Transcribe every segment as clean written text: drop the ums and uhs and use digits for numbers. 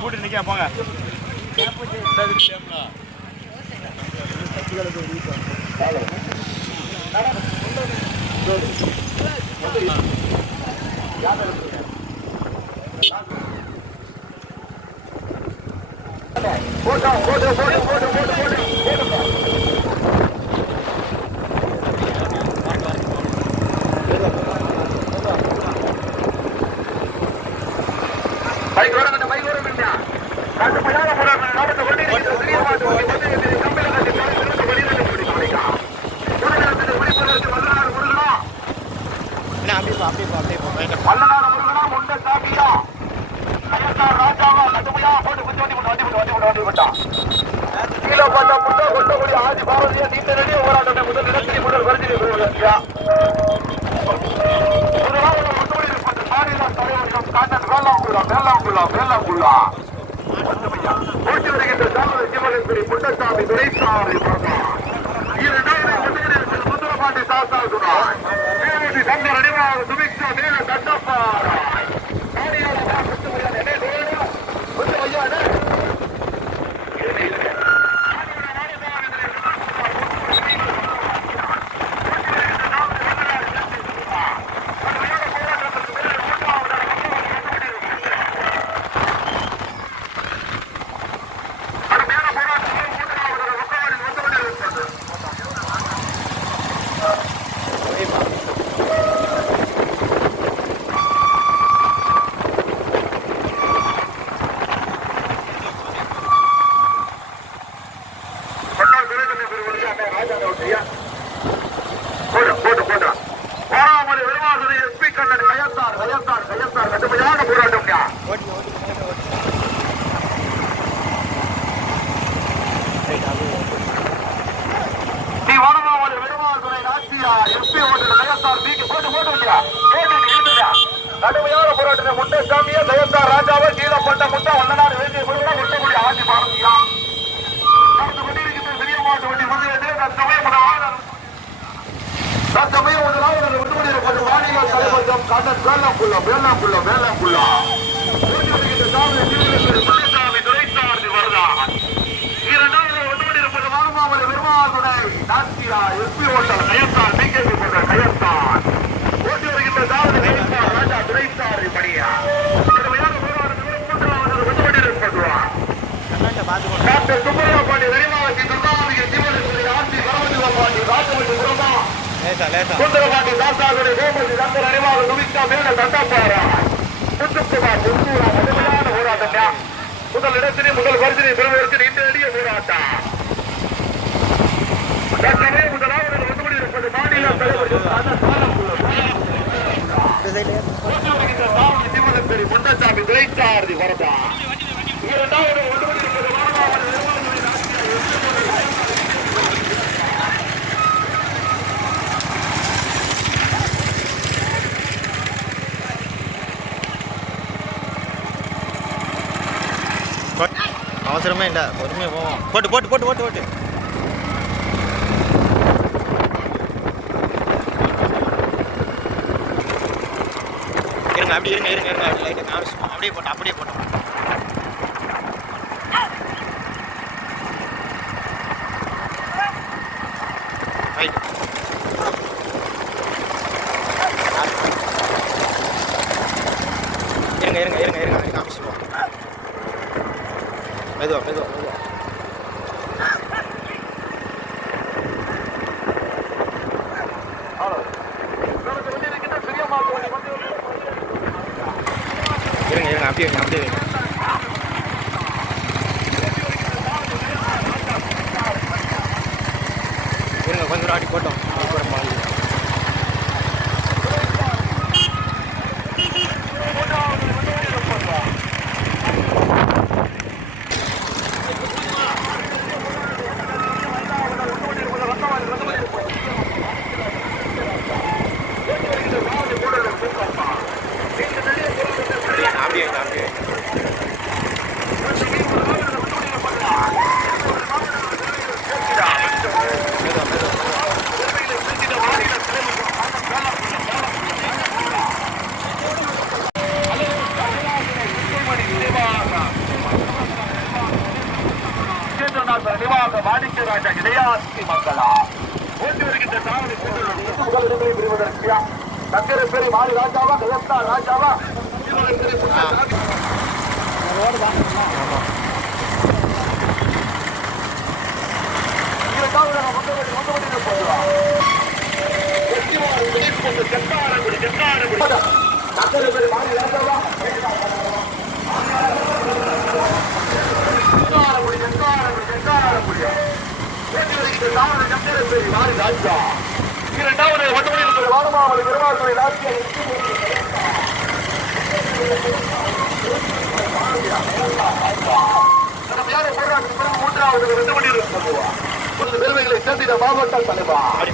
போட்டு நிற்க போங்க. கடுமையான போராட்டத்தை முட்டை சாமியா தயத்தார் ராஜாவை கீழப்பட்ட முட்டை வல்லநாடு வேண்டிய முட்டக்கூடிய ஆட்சி பாரதியா நடந்து கொண்டிருக்கின்ற பெரிய மாவட்ட வண்டி முதலிலே தற்சமயம் முதலாவது விட்டுக்கொண்டிருப்பது வாணிகள் தலைவர்க்கம் கண்ணன் வேளாங்குள்ளா முத்துசாமி துரைசாமி வருதான். இரண்டாவது விட்டுக்கொண்டிருப்பது வானமாவளி பெருமாளுடைய நாட்டியா எஸ்பி ஓட்டல் கயத்தார் பிகேபி போன்ற கயத்தார் ஓட்டி வருகின்ற தாவது கயத்தார் ராஜா துரைசாரி பணியா டாக்டர் சுப்பையா பாண்டி வெறிமாவட்டி துர்காமிகை ஜீவனேஸ்வரி ஆட்சி பரமசிவ பாண்டி ராஜமணி புரமா சுந்தரபாண்டி தாத்தாகுடி கோமதி தந்தர் அறிவாக துவிக்கா மேல தட்டாப்பாரா முத்துக்குமார் முத்தூரா கடுமையான போராட்டம். முதல் இடத்திலே முதல் பரிசினை பெறுவதற்கு நீண்ட எளிய போராட்டம். தற்சமய முதலாவது வந்துபடி இருப்பது மாநில தலைவர் ஜீவனேஸ்வரி முண்டசாமி துரைசாரதி வரதா. இரண்டாவது வந்துபடி இருப்பது அவசரமே இல்லை, பொறுமையாக போவோம். போட்டு போட்டு போட்டு போட்டு போட்டு இருங்க, அப்படி இருங்க இருங்க இருங்க, அப்படி லைட்டாக காமிச்சுப்போம். அப்படியே போட்டோம் அப்படியே போட்டோம். ரைட் இருங்க இருங்க இருங்க இருங்க, அப்படி காமிச்சுப்போம். மெதுவா மெதுவா மெதுவா இருங்க இருங்க, அப்படியே அப்படியே காட்டி போட்டோம் அப்புறம் பால் அப்படியே அப்படியே வாடிக்கராஜா இளையாசி மக்களா ஓட்டி வருகின்ற சாவடி முதலிடங்களை பெறுவதற்கியா சங்கர பேரி மாறி ராஜாவா கயத்தா ராஜாவா சங்கர பேரி மாறி ராஜாவா இரண்டாவது வட்டமொழி வானமாவதி பெருமாள் மூன்றாவது பெருமைகளை சேர்த்திட மாவட்ட தலைவர்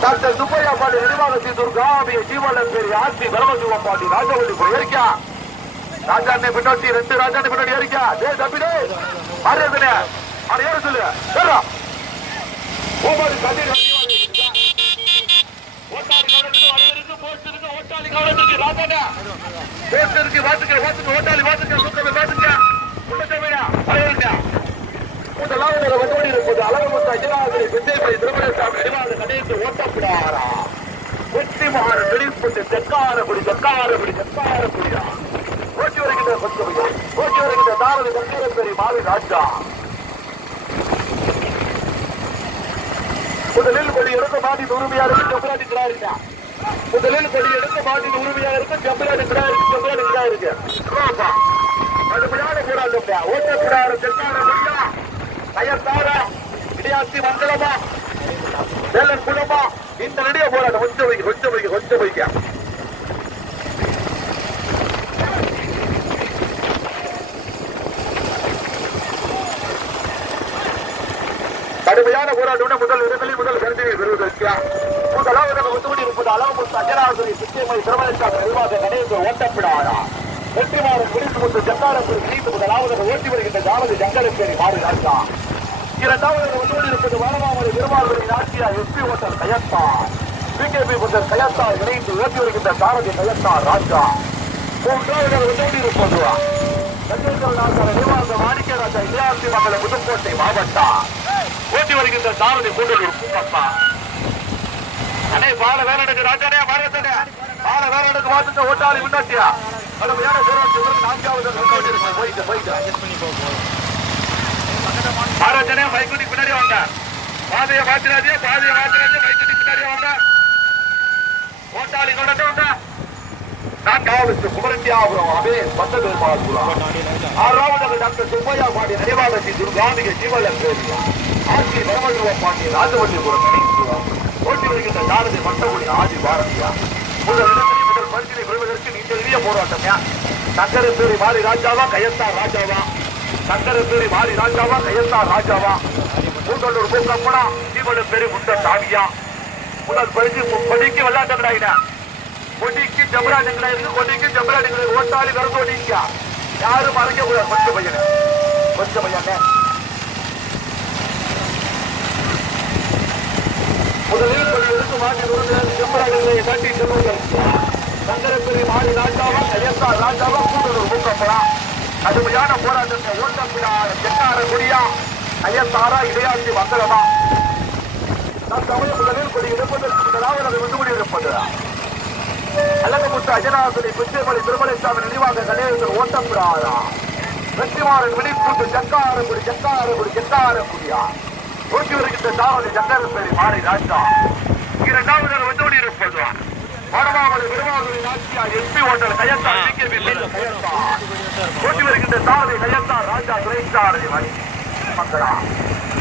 டாக்டர் சுப்பையா பாண்டி நிர்வாகத்தி துர்காவிய ஜீவன் பேரி ஆட்சி பரமசிவம் பாண்டி ராஜவள்ளி போயிருக்கா ராஜாண்ணே பின்னாடி ரெண்டு ராஜாண்ணே பின்னாடி ஏறிக்கா டே தம்பிடே மாறியதுனே அது ஏற சொல்லு ஏறா ஓபாடி கட்டி ஓட்டாளி கவனத்துக்கு வரையிருக்கு போஸ்ட் இருக்கு ஓட்டாளி கவனத்துக்கு ராஜாண்ணே போஸ்ட் இருக்கு வாத்துக்க ஓட்டாளி வாத்துக்க சுத்தமே வாத்துக்க குண்டத்தை விட வரையிருக்கா முதலாவது வட்டோடி இருப்பது அழகமுத்த அஜிராதிரி விஜயபதி திருமணசாமி நிர்வாக கடைசி ஓட்டப்படாரா வெற்றி மகார வெளிப்பட்டு தெற்காரபடி தெற்காரபடியா ஓட்டி வருகின்ற பச்சமையா ஓட்டி வருகின்ற தாரதி கங்கரப்பேரி மாவி ராஜா முதலில் கொடி எடுக்க மாட்டி உரிமையா இருக்கு செம்பராட்டி கிடாரிக்கா முதலில் கொடி எடுக்க மாட்டி உரிமையா இருக்கு செம்பராட்டி கிடாரிக்கு கடுமையான போராட்டம் ஓட்டக்கூடாத தெற்காரபடியா கயத்தாரா இடையாசி மண்டலமா வேலன் குலமா இந்த நடிக போராட்டம் கொஞ்சம் வைக்க கடுமையான போராட்டம் முதல் இடங்களில் முதல் கருத்தினை பெறுவதற்கு முதலாவது ஒத்துமணி இருப்பது அளவு அஜராதுரை சித்தியமை திருமணச்சாமி நிர்வாக கணேச ஓட்டப்பிடாரா வெற்றிமாறன் விரித்து முத்து ஜங்காரப்பேரி இணைத்து முதலாவது ஓட்டி வருகின்ற ஜானதி ஜங்கரப்பேரி மாறி ராஜா இரண்டாவது ஒத்துமணி இருப்பது வானமாமதி பெருமாள்களின் ஆட்சியா எஸ்பி ஓட்டல் கயத்தார் பிகேபி முதல் கயத்தார் இணைந்து ஓட்டி வருகின்ற ஜானதி கயத்தார் ராஜா மூன்றாவது ஒத்துமணி இருப்பது நிர்வாக மாணிக்க ராஜா இளையாசி மங்கள புதுக்கோட்டை மாவட்டம் ஓட்டி வருகின்ற சாரதி கூண்டலூர் பூங்கப்பா அடே பால வேலனுக்கு ராஜானே மாறத்தனே பால வேலனுக்கு மாத்துட்ட ஓட்டாளி முன்னாட்டியா கடுமையான போராட்டம் நான்காவது போயிட்டு மகாராஜனே பைக்குடி பின்னாடி வாங்க பாதையை மாத்திராதே பைக்குடி பின்னாடி வாங்க ஓட்டாளி கொண்டு வாங்க நான்காவது குமரத்தியாபுரம் அவே பத்தது ஆறாவது டாக்டர் சுப்பையா பாண்டி நினைவாகத்தி துர்காமிக ஜீவன் பேரியா ஆட்சி பரமசிவம் பாண்டி ராஜவள்ளிபுரம் ஓட்டி வருகின்ற ஜானதி மட்டகுடி ஆதி பாரதியா முதல் பரிசினை பெறுவதற்கு நீண்ட எளிய போராட்டம்யா சங்கரப்பேரி மாறி ராஜாவா கயத்தார் ராஜாவா மூன்றூர் பூக்கப்படா ஜீவன் பேரி முண்ட சாமியா முதல் பரிசு படிக்கு விளையாட்டுறாங்க கொடிக்கு ஜம்பராஜங்களா இருக்கு கொடிக்கு ஜம்பராஜங்களை ஓட்டாளி வரது ஓடிங்க யாரும் மறைக்க கூடாது கொஞ்சம் பையன் முதலில் கொடி எடுத்து மாற்றி ஜம்பராஜங்களை காட்டி சொல்லுங்கள் சங்கரப்பேரி மாறி ராஜாவா கயத்தார் ராஜாவா கூட்டலூர் பூக்கப்படா கடுமையான போராட்டத்தை ஓட்டப்பிடாத செட்டார கொடியா கயத்தாரா இடையாட்சி மங்களமா சமயம் முதலில் கொடி எடுப்பதற்கு முதலாவது அதை விட்டுவிட இருப்பது அழகமுத்து அஜனாசுரை குச்சேமலை திருமலைசாமி நினைவாக கணேசன் ஓட்டப்பிடாரா வெற்றிமாறன் விழிப்பூட்டு செக்காரக்குடியா ஓட்டி வருகின்ற சாவடி சங்கரப்பேரி மாறி ராஜா இரண்டாவது வெட்டோடி இருப்பது வடமாமலை விருவாகுரின் ஆட்சியா எஸ்பி ஓட்டல் கயத்தார் ஓட்டி வருகின்ற சாவடி கயத்தார் ராஜா துரைசாரதி மக்களா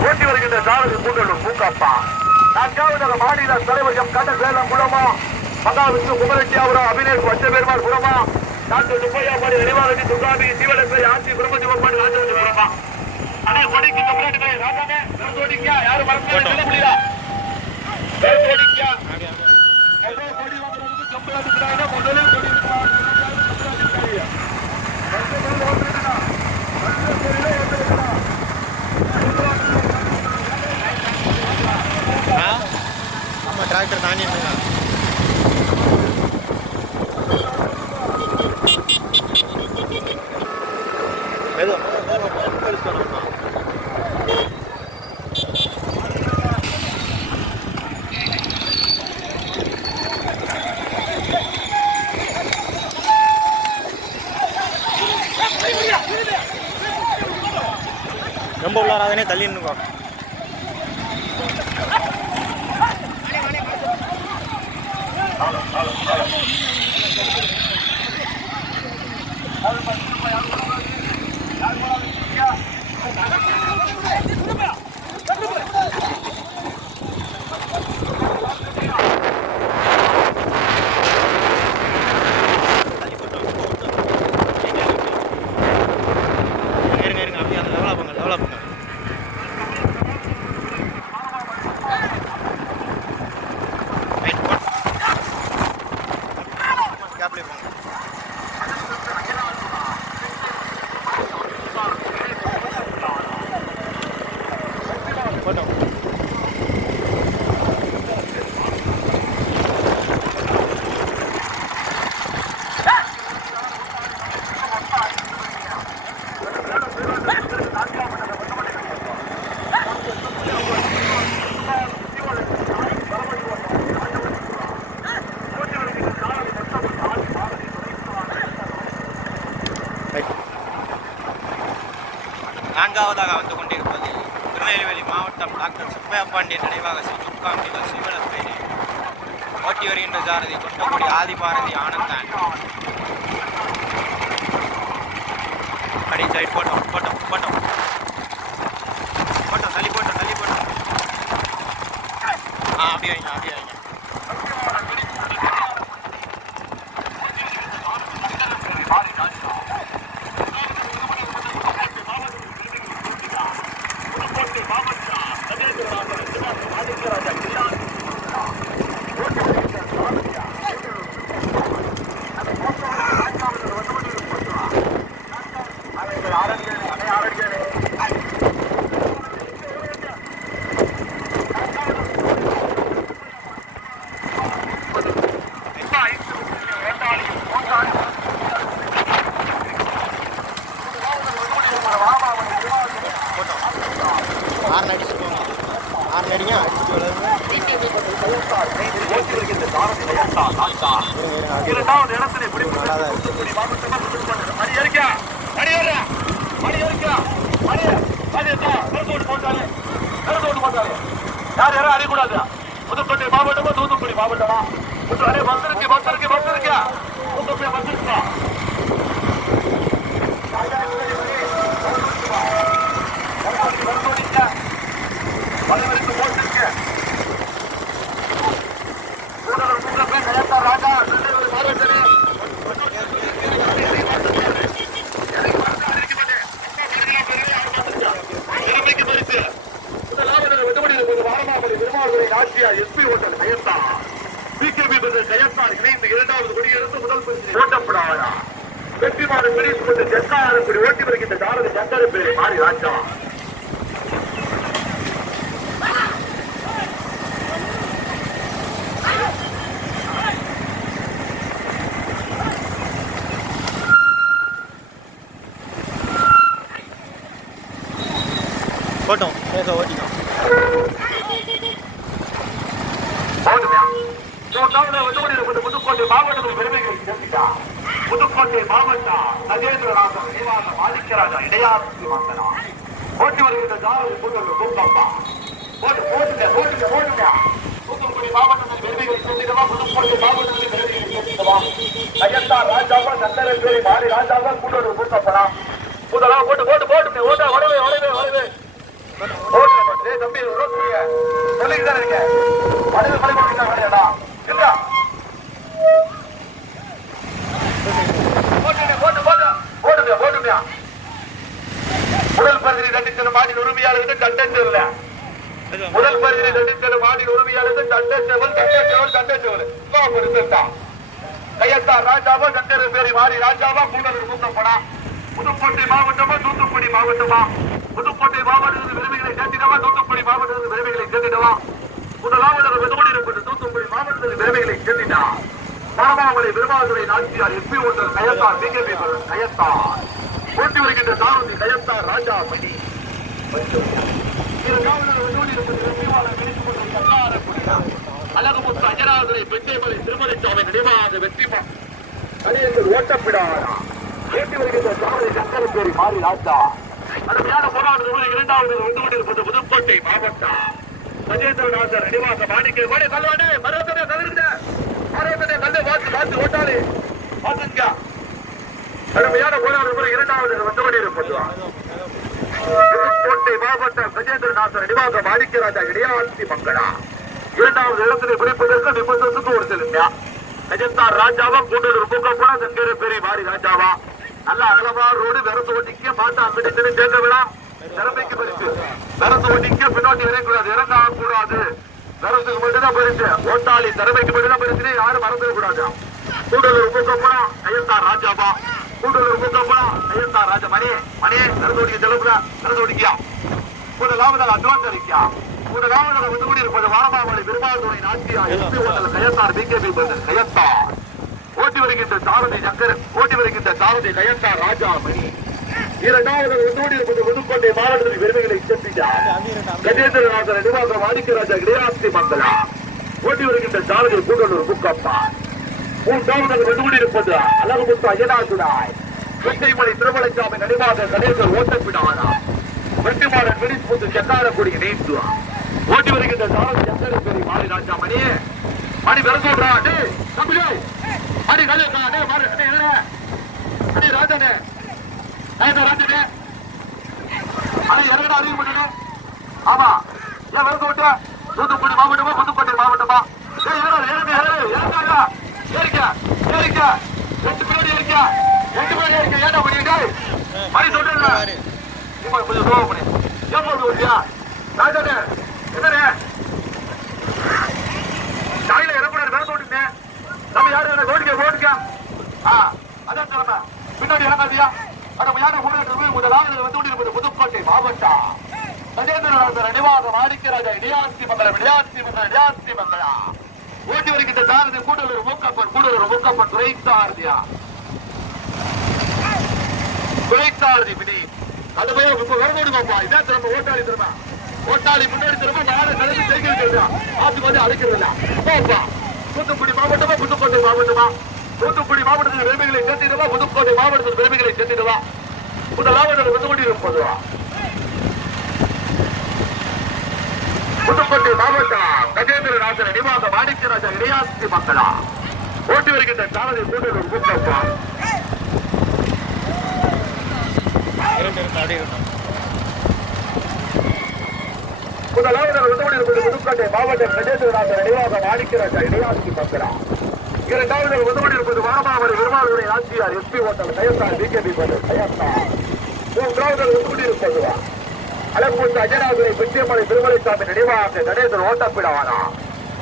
ஓட்டி வருகின்ற சாவடி கூண்டலூர் பூங்கப்பா நான்காவதாக மாநில தலைவர் எம் கண்ண சேலம் குளமா மகாவிஷ்ணு குமரட்டியாபுரம் அபிநேஷ் பச்சை பெருமாள் குளமா டாக்டர் சுப்பையாபாடி நினைவாகி துர்காபி சிவலப்பேரி ஆட்சி பிரம்மஜிவம்பாடி ராஜவண்டி குளமா அதே கொடிக்கு தமிழ்நாட்டுக்கு ராஜாவே ஓடிக்கா யாரும் மறக்க முடியல ஓடிக்கா கொடி வாங்குறதுக்கு சம்பளம் முதல்ல கொடி ஆமா டிராக்டர் தானே ரொம்ப உள்ளாராதனே தள்ளி நின்னுக்கோ நான்காவதாக வந்து கொண்டிருப்பது திருநெல்வேலி மாவட்டம் டாக்டர் சுப்பையப்பாண்டியன் நினைவாக ஸ்ரீ துர்காம்பிகா சிவலப்பேரி ஓட்டி வருகின்ற சாரதி கொண்டபடி ஆதிபாரதி ஆனந்தான் அடி சைட் போட்டோம் தள்ளி போட்டோம் அப்படி வைங்க இரண்டாவது இடத்திலே யார் யாரும் அறியக்கூடாது. புதுக்கோட்டை மாவட்டமா தூத்துக்குடி மாவட்டமா வந்திருக்கா வந்திருக்கா ராஜா எஸ்பி ஹோட்டல் கயத்தா பிகேபி கயத்தார் இணைந்து இரண்டாவது கொடியெடுத்து முதல் பரிசு ஓட்டப்படாதா வெற்றிமாறு பிரிவு கொண்டு ஜெட்டாரப்படி ஓட்டி வருகின்ற தாரதி சங்கர பேரை மாறி ராஜா ஓட்டம் ஓட்டிக்கலாம் புதுக்கோட்டை மாவட்டத்தில் பெருமைகள் சேர்த்துட்டா புதுக்கோட்டை மாவட்டம் நகேந்திரநாதன் நினைவாக மாணிக்கராஜா இடையாறு மாத்தனா ஓட்டி வருகின்ற ஜாரதி கூட்டப்பா போட்டுங்க தூத்துக்குடி மாவட்டத்தில் பெருமைகள் சேர்த்துக்கவா புதுக்கோட்டை மாவட்டத்தில் பெருமைகள் சேர்த்துக்கவா கயத்தா ராஜாவா சந்தர பேரி மாறி ராஜாவா கூட்டப்படா போட்டு ஓட்ட உடவே ஓட்டு ஏய் தம்பி ரோட்ல சொல்லிட்டு தான் இருக்கேன் அடுத்து படி போட்டுட்டாங்கடா இல்ல போட்டுங்க முதல் பரிதினை தண்டித்தன மாடின் உரிமையாளருக்கு கண்டென்ட் இல்ல முதல் பரிதினை தண்டித்தன மாடின் உரிமையாளருக்கு கண்டென்ட் கையத்தார் ராஜாவா கண்டெரு பேரி மாறி ராஜாவா கூடலூர் மூக்கப்படா புதுக்கோட்டை மாவட்டமா தூத்துக்குடி மாவட்டமா புதுக்கோட்டை மாவட்டத்தில் விரும்பிகளை சேர்த்திடவா தூத்துக்குடி மாவட்டத்தில் விரும்பிகளை சேர்த்திடவா முதலாவது வெதுமணி இருப்பது தூத்துக்குடி மாவட்டத்தில் விரும்பிகளை சேர்த்திட்டா பரமாமலை பெருமாதுரை Nachiyar SP hotel Kayathar PKP Kayathar போட்டி வருகின்ற சாரதி கயத்தார் ராஜா மணி அழகுமுத்து அஜராதுரை பெண்ணைமலை திருமலை சாமி நினைவாக வெற்றிமா கலைஞர்கள் ஓட்டப்பிடாரா போட்டி வருகின்ற சாரதி சங்கரப்பேரி மாறி ராஜா அருமையான போராட்டத்தில் இரண்டாவது வந்து கொண்டிருப்பது புதுக்கோட்டை மாவட்டம் கஜேந்திரநாதர் நினைவாக மாணிக்க கோடை கல்வாடே மரத்தனை கலருங்க மரத்தனை கல்லை பார்த்து ஓட்டாளே பார்த்துங்க அருமையான போராட்டத்தில் இரண்டாவது வந்து கொண்டிருப்பது புதுக்கோட்டை மாவட்டம் கஜேந்திரநாதர் நினைவாக மாணிக்கராஜா இடையாட்சி மங்களா இரண்டாவது இடத்திலே பிடிப்பதற்கு நிபந்தத்துக்கு ஒரு செலுத்தியா கஜந்தார் ராஜாவா கூட்டூர் பூக்கப்படா சங்கர பெரிய மாறி ராஜாவா நல்ல அகலமா ரோடு விரசு ஓட்டிக்க பாட்டு அம்பிட்டு கேட்க விடா திறமைக்கு பரிசு விரசு ஓட்டிக்க பின்னாடி இறங்கக்கூடாது இறங்க கூடாது விரசுக்கு மட்டும்தான் பரிசு ஓட்டாளி திறமைக்கு மட்டும்தான் பரிசு யாரும் மறந்துடக்கூடாது கூட்டூர் பூக்கப்படா கஜந்தார் ராஜாவா கூட்டூர் பூக்கப்படா கஜந்தார் ராஜா மணியே விரசு ஓடிக்க செலவுல விரசு ஓடிக்கியா முதலாவதாக அட்வான்ஸ் அடிக்கியா முதலாவதாக வந்து கொண்டிருப்பது வாரமாவளி பெருமாளுடைய நாட்டியா SP hotel Kayathar PKP Kayathar ஓட்டி வருகின்ற சாரதி சங்கர் ஓட்டி வருகின்ற சாரதி கயத்தார் ராஜா மணி இரண்டாவது வந்து கொண்டிருப்பது புதுக்கோட்டை மாவட்டத்தில் பெருமைகளை சென்றார் கஜேந்திரநாதர் நிர்வாக மாணிக்கராஜா இடையாட்சி மங்களா ஓட்டி வருகின்ற சாரதி கூடலூர் முக்கப்பா மூன்றாவது வந்து கொண்டிருப்பது அழகுமுத்து அஜனாசுராய் வெற்றிமலை திருமலைசாமி நினைவாக கணேசர் ஓட்டப்பிடாரா வெற்றிமாறன் வெளிப்புத்து செக்காரக்குடி நீந்துவா ஓட்டி வருகின்ற சாரதி சங்கரப்பேரி மாறி ராஜா மணியே மணி வர சொல்றா தம்பி மணி கலைக்கா அடே ராஜனே ராஜனே அடே இறங்கடா அறிவு பண்ணு ஆமா ஏன் வர சொல்லிட்ட தூத்துக்குடி மாவட்டமா புதுக்கோட்டை மாவட்டமா ஏறிக்க 8 பேர் ஏறிக்க ஏன்னா பண்ணிட்டு மணி சொல்றேன் கொஞ்சம் சோகம் பண்ணி ஏன் போட்டியா ராஜனே என்னண்ணே தாயில இறக்கூடாது வேலை தோட்டுனேன் நம்ம யாரு ஓட்டுக்க அதான் சொல்லுங்க பின்னாடி இறங்காதியா நம்ம யாரு முதலாவது வந்து கொண்டிருப்பது புதுக்கோட்டை மாவட்டம் கஜேந்திரநாதர் நினைவாக மாணிக்கராஜா இடையாட்சி மங்களா ஓட்டி வருகின்ற சாரதி கூடலூர் மூக்கப்பன் துரைத்தாரதி பிடி அது போய் இப்ப வரணுமாப்பா இதான் திரும்ப ஓட்டாளி முன்னாடி திரும்ப நாலு கலந்து செய்கிறது ஆத்து வந்து அழைக்கிறது இல்ல போப்பா தூத்துக்குடி மாவட்டமா புதுக்கோட்டை மாவட்டமா தூத்துக்குடி மாவட்டத்தில் பெருமைகளை சேர்த்திடுவா புதுக்கோட்டை மாவட்டத்தில் பெருமைகளை சேர்த்திடுவா முதலாவது வந்து கொண்டிருப்பதுவா புதுக்கோட்டை மாவட்டம் கஜேந்திரநாதர் நினைவாக மாணிக்கராஜா இடையாட்சி மங்களா ஓட்டி வருகின்ற சாரதி கூட்டலூர் முக்கப்பா முதலாவது வந்து கொண்டிருப்பது புதுக்கோட்டை மாவட்டம் கஜேந்திரநாதர் நினைவாக மாணிக்கராஜா இடையாட்சி மங்களா இரண்டாவது வந்து கொண்டிருப்பது வாரமாவளி பெருமாளுடைய Nachiyar SP hotel Kayathar PKP Kayathar மூன்றாவது வந்து கொண்டிருப்பதுவா அழகுமுத்து அஜனாதுரை பெற்றியமலை திருமலைசாமி நினைவாக கணேசன் ஓட்டப்பிடாவானா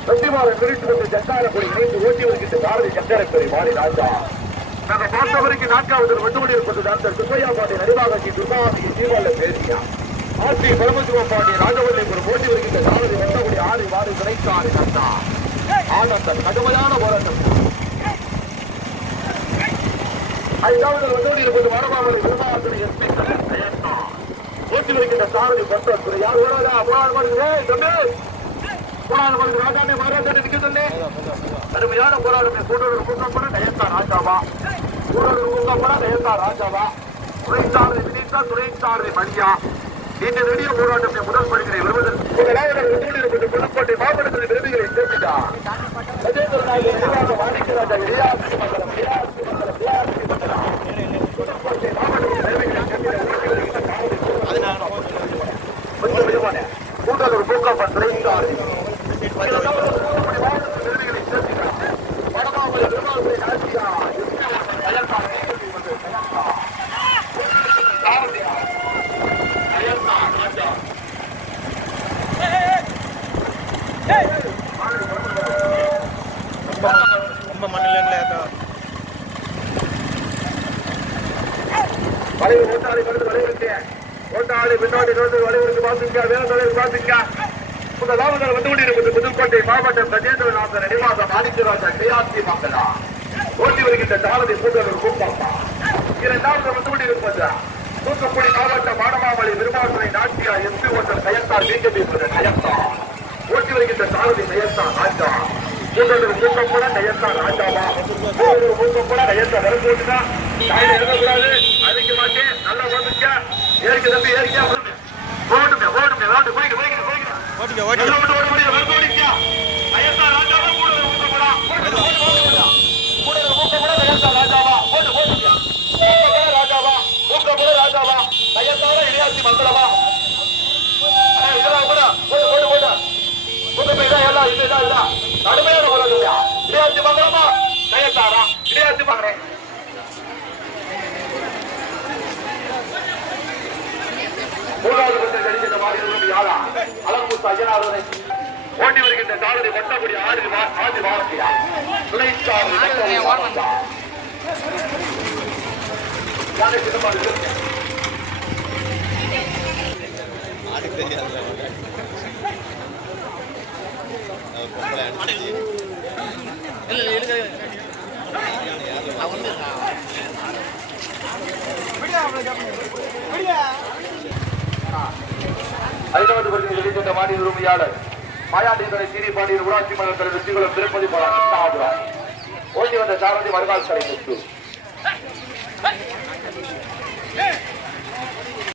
வெற்றிமாறன் விரித்து கொண்டு சங்காரக்குடி இணைந்து ஓட்டி வருகின்ற சாரதி சங்கரப்பேரி மாறி ராஜா நாங்கள் பார்த்தவரைக்கு நான்காவது வந்து கொண்டிருப்பது டாக்டர் சுப்பையா பாண்டி நினைவாக துர்காவதி ஜீவால பேசியா ஆட்சி பரமசிவ பாண்டி ராஜவல்லிபுரம் ஓட்டி வருகின்ற சாரதி வந்தகுடி ஆறு வாரி துணைக்காரி நந்தா ஆனந்தன் கடுமையான போராட்டம் ஐந்தாவது வந்து கொண்டிருப்பது வரமாவளி பெருமாள் எஸ்பி ஓட்டி வருகின்ற சாரதி பட்டத்துறை யார் ஓடாதா போராடு ராஜாண்டி மகாராஜாண்டி நிற்கிறதே கடுமையான போராட்டமே கூடலூர் முக்கப்பட நயத்தா ராஜாவா கூடலூர் முக்கப்பட நயத்தா ராஜாவா துணைச்சாரதி வினிதா துணைச்சாரதி மணியா இந்த நெடிய போராட்டத்தை முதல் படுகிற புதுக்கோட்டை மாவட்டத்தில் விருதுகளை சேர்த்துட்டார் கஜேந்திரநாதர் மாணிக்கராஜா இடையாட்சி மங்கலம் கூட்டலூர் மூக்கப்பன் துறைசாரி ரொம்ப மண்ணில் வளைவு ஓட்டாளி படுத்து வளைவிருக்கு ஓட்டாளி பின்னாடி நோட்டு வளைவிற்கு பாத்துங்க வேலை தலைவர் பாத்துங்க உங்க லாபங்கள் வந்து கொண்டிருப்பது புதுக்கோட்டை மாவட்டம் கஜேந்திரநாதன் நிவாசம் ஆதித்யராஜா கிரியாசி மக்களா ஓட்டி வருகின்ற சாரதி கூட்டலூர் கூப்பாப்பா இரண்டாவது வந்து கொண்டிருப்பது தூத்துக்குடி மாவட்டம் மாடமாமலை விருமாசனை நாட்டியா எம்பி ஓட்டல் கயத்தார் பிஜேபி கயத்தா ஓட்டி வருகின்ற சாரதி கயத்தா ராஜா கூட்டலூர் கூட்டம் கூட கயத்தா ராஜாவா கூட்டம் கூட கயத்தா வர போட்டுனா கையில இருக்கக்கூடாது அதுக்கு மாட்டே நல்லா ஓட்டுக்க ஏறிக்க தம்பி ஏறிக்க ஓட்டுமே ஓட்டுமே ஓட்டு போய்க்கு போய்க்கு போய்க்கு ஓட்டிக்க நல்லா ஓட்டு ஓட முடியும் வந்து ஓடிக்கா கயத்தா ராஜாவா கூட்டலூர் கூட்டம் கூட கூட்டலூர் கூட்டம் கூட கயத்தா ராஜாவா ஓட்டு ஓட்டுக்க ராஜாவா கூட்டம் கூட ராஜாவா கயத்தாவா இளையாசி மங்களவா இதெல்லாம் கூட ஓட்டு ஓட்டு ஓட்டு கூட்டம் இதான் எல்லாம் இதுதான் இல்ல கடுமையான போராட்டம் இளையாசி மங்களமா கயத்தாரா இளையாசி மங்களே மூன்றாவது பற்றி அடிக்கின்ற மாதிரி யாரா அலம்பூத்து அஜனாதனை ஓட்டி வருகின்ற சாரதி மொட்டக்குடி ஆதி வாரத்தியா துணைச்சாரதி ஐந்தாவது பகுதியில் வெளிச்சென்ற மாநில உரிமையாளர் மாயாண்டிதரை சீரி பாண்டியர் ஊராட்சி மன்ற தலைவர் வெற்றிகுளம் திருப்பதி பலம் ஓட்டி வந்த சாரதி மறுநாள் கடை முத்து